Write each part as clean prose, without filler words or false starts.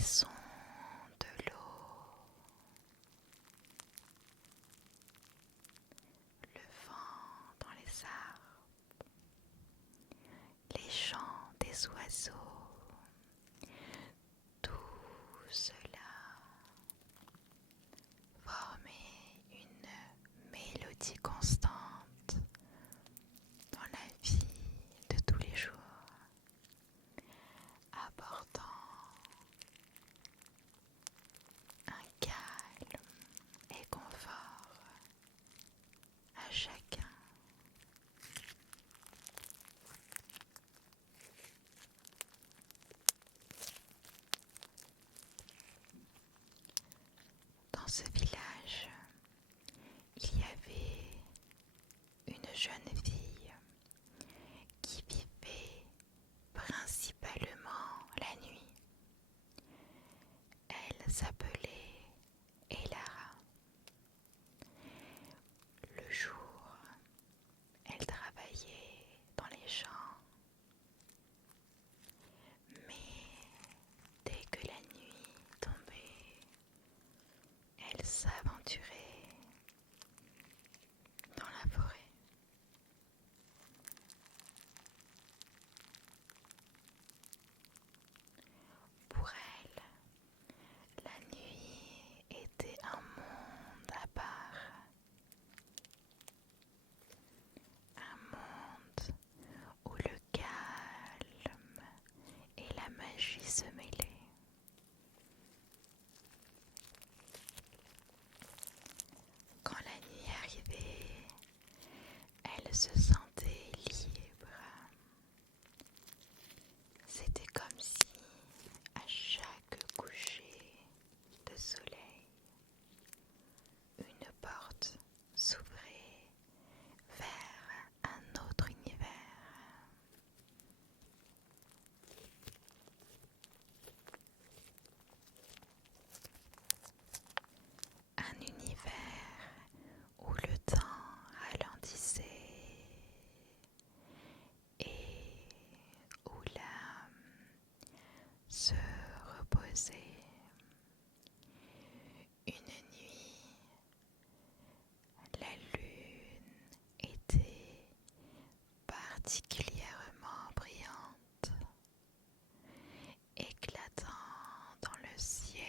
les sons de l'eau, le vent dans les arbres, les chants des oiseaux, tout cela formait une mélodie constante dans la vie de tous les jours, apportant un calme et confort à chacun. Dans ce village, il y avait une jeune fille qui vivait principalement la nuit. Elle s'appelait Elara. Le jour, elle travaillait dans les champs, mais dès que la nuit tombait, elle s'aventurait dans la forêt. Pour elle, la nuit était un monde à part, un monde où le calme et la magie se mêlaient. Quand la nuit arrivait, elle se sentait libre. C'était comme si, à chaque coucher de soleil, une porte s'ouvrait vers un autre univers. Un univers où le temps ralentissait et où l'âme se reposait. Une nuit, la lune était particulièrement brillante, éclatant dans le ciel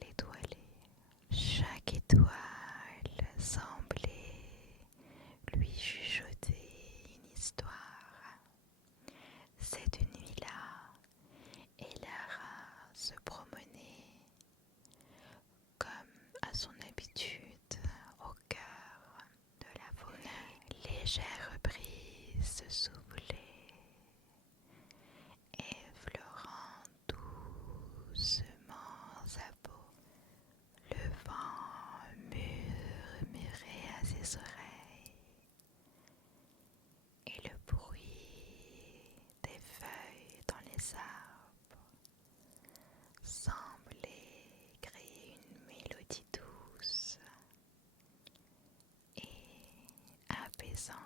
étoilé. Chaque étoile semblait lui chuchoter une histoire. Cette nuit-là, Elara se promenait comme à son habitude au cœur de la forêt. Une légère brise soufflait, effleurant doucement sa peau. Le vent murmurait à ses oreilles et le bruit des feuilles dans les arbres semblait créer une mélodie douce et apaisante.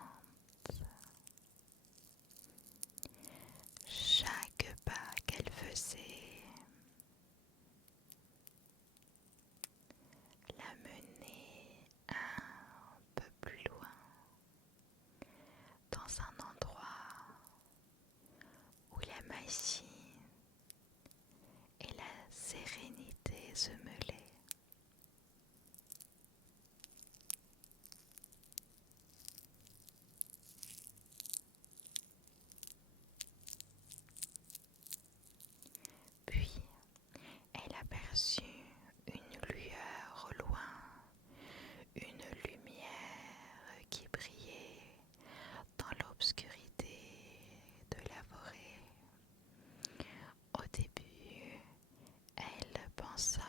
Chaque pas qu'elle faisait la menait un peu plus loin, dans un endroit où la magie et la sérénité se mêlaient. Puis, elle aperçut une lueur au loin, une lumière qui brillait dans l'obscurité de la forêt. Au début, elle pensa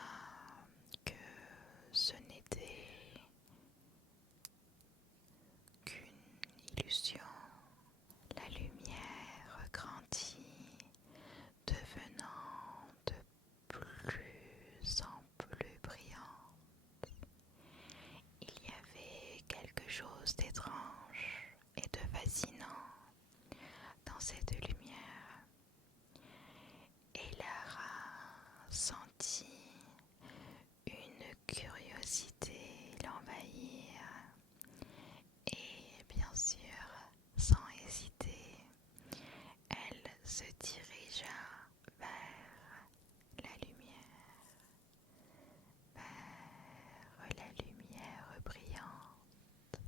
se dirigea vers la lumière, vers la lumière brillante.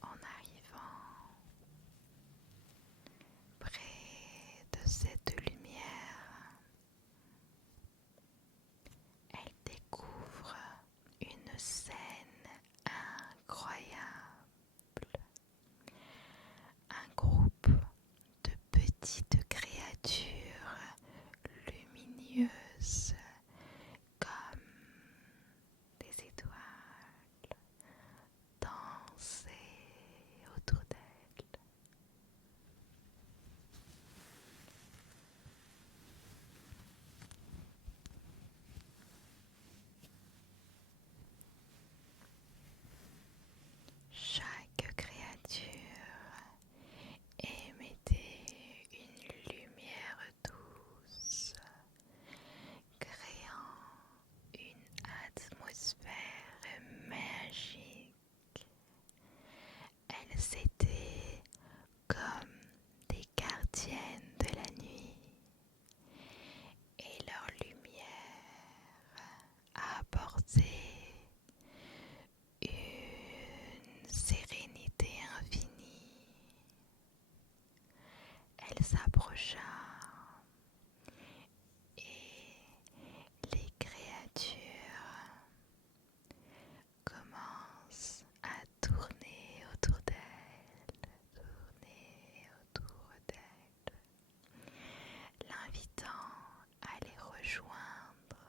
En arrivant près de cette lumière, elle découvre une scène incroyable. Un groupe de petites créatures lumineuses comme des étoiles dansaient autour d'elle. Chaque créature émettait une lumière douce, créant une atmosphère magique. Elles étaient comme des gardiennes de la nuit et leur lumière apportait une sérénité infinie. Elle s'approcha et les créatures commencent à tourner autour d'elle, l'invitant à les rejoindre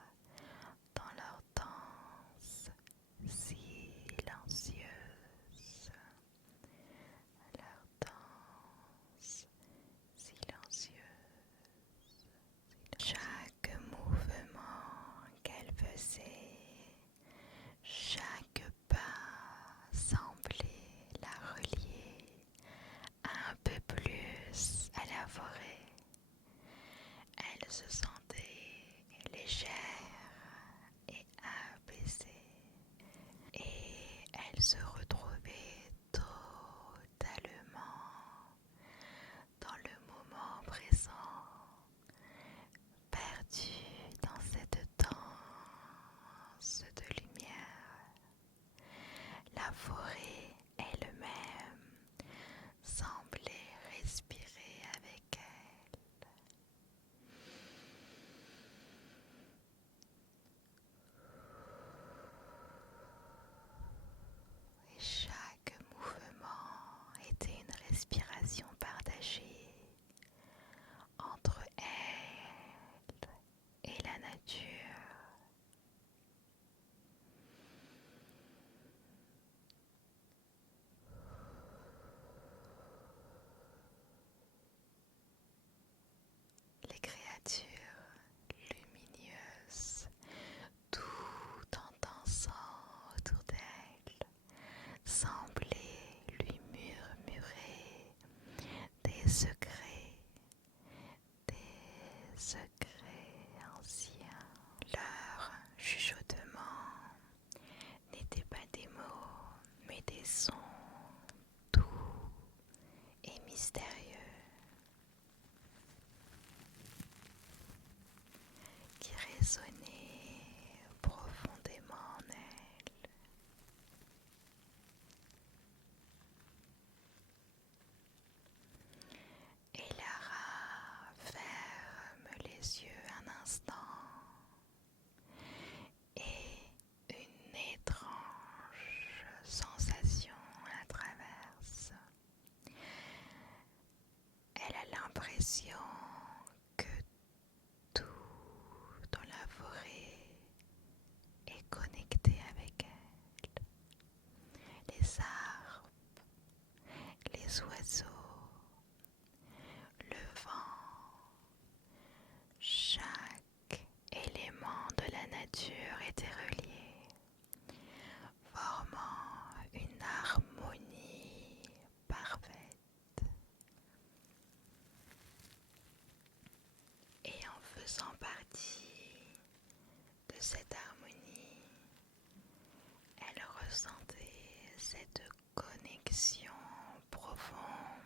dans leur danse silencieuse. Leur danse silencieuse. Chaque mouvement qu'elle faisait, chaque pas semblait la relier un peu plus à la forêt. Elle se sentait légère et apaisée, et elle se retrouvait totalement dans le moment présent, perdue dans cette danse de lumière. La forêt elle-même semblait respirer avec elle. Et chaque mouvement était une respiration partagée entre elle et la nature. Les créatures lumineuses, tout en dansant autour d'elle, semblaient lui murmurer des secrets anciens. Leur chuchotement n'étaient pas des mots, mais des sons doux et mystérieux qui résonnaient profondément en elle. Elara ferme les yeux un instant et une étrange sensation la traverse. Elle a l'impression que tout dans la forêt est connecté avec elle. Les arbres, les oiseaux, le vent, chaque élément de la nature était relié, formant une harmonie parfaite. Et en faisant partie de cette harmonie, elle ressentait cette connexion profonde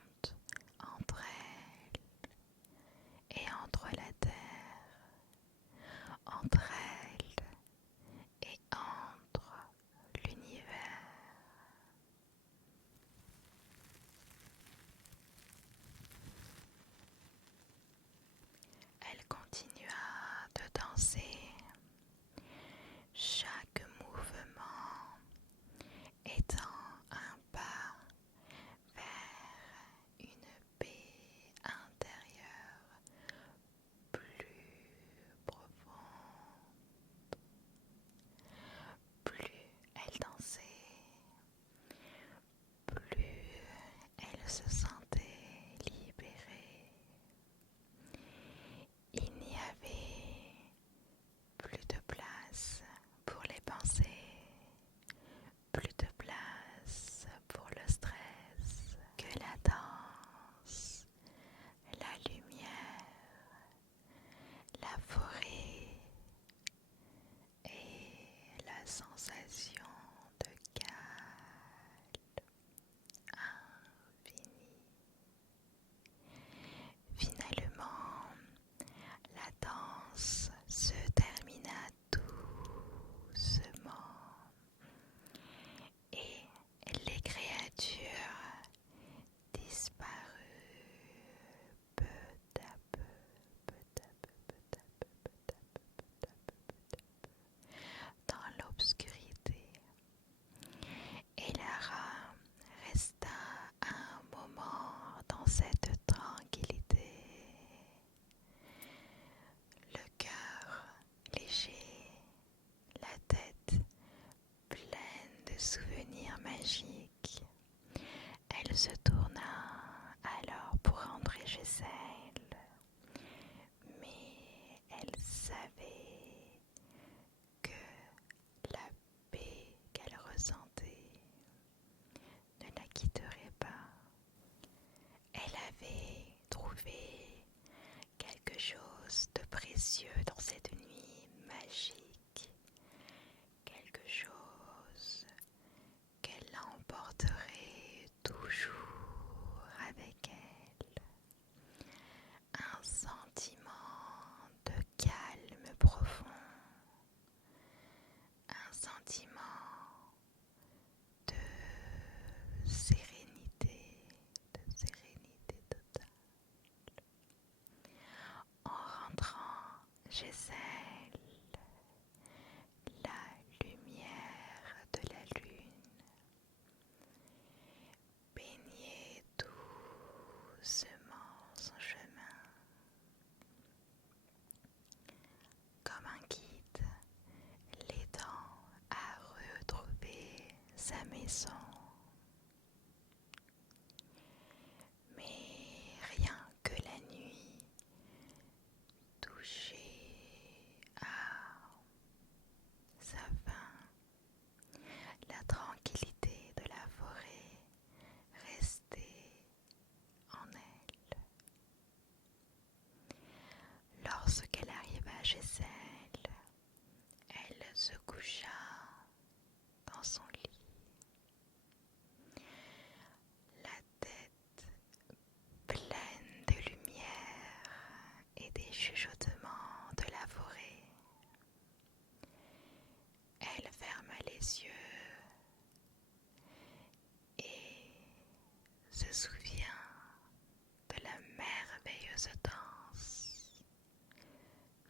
se danse,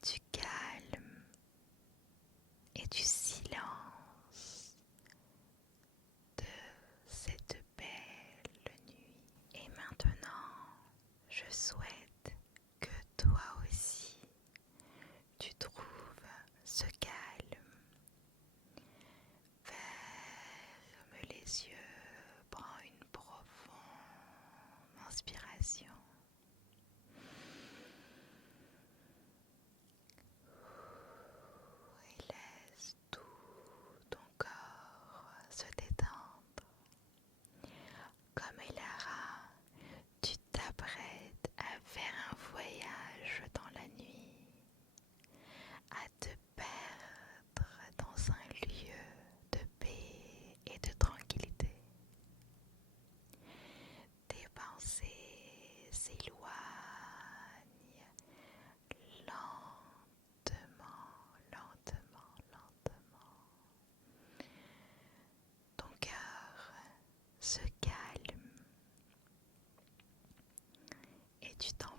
du calme et du silence de cette belle nuit. Et maintenant, je souhaite que toi aussi, tu trouves ce calme. Ferme les yeux, prends une profonde inspiration. Et laisse tout ton corps se détendre. Comme Elara, tu t'apprêtes à faire un voyage dans la nuit, à te perdre dans un lieu de paix et de tranquillité. Tes pensées s'éloignent lentement, lentement, lentement. Ton cœur se calme et tu t'endors.